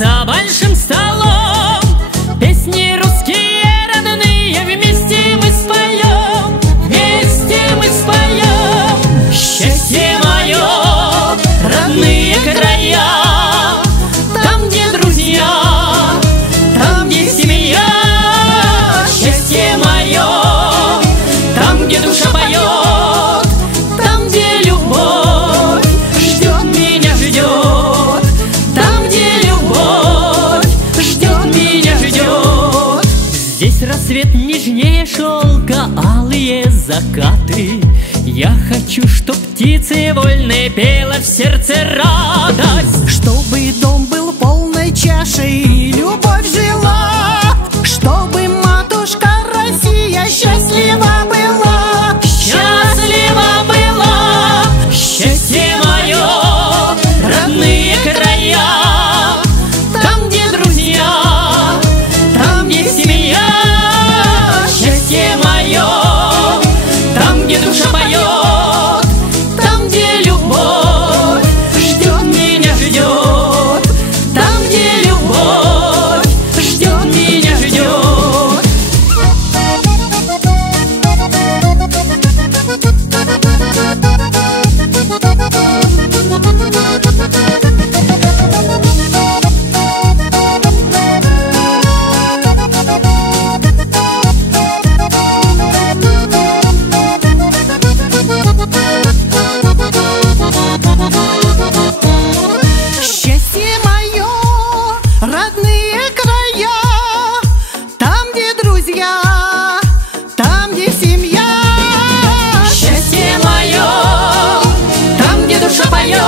за большим столом. Песни русские родные вместе мы споем, вместе мы споем. Счастье мое, родные края, там, где друзья, там, где семья. Счастье мое, там, где душа поет, там, где любовь ждет меня, ждет, там, где любовь ждет меня, ждет. Здесь рассвет нежнее шелка, алые закаты. Я хочу, чтоб птицы вольные пела в сердце радость, чтобы дом был полной чашей и любовь жила, чтобы матушка Россия счастлива была, счастлива была. Счастье мое, родные края, там, где друзья, там, где семья. Счастье мое, там, где душа поет, там, где любовь ждет меня, ждет, там, где любовь ждет меня, ждет. счастье мое, родные края, там, где друзья, там, где семья. Счастье мое, там, где душа поет,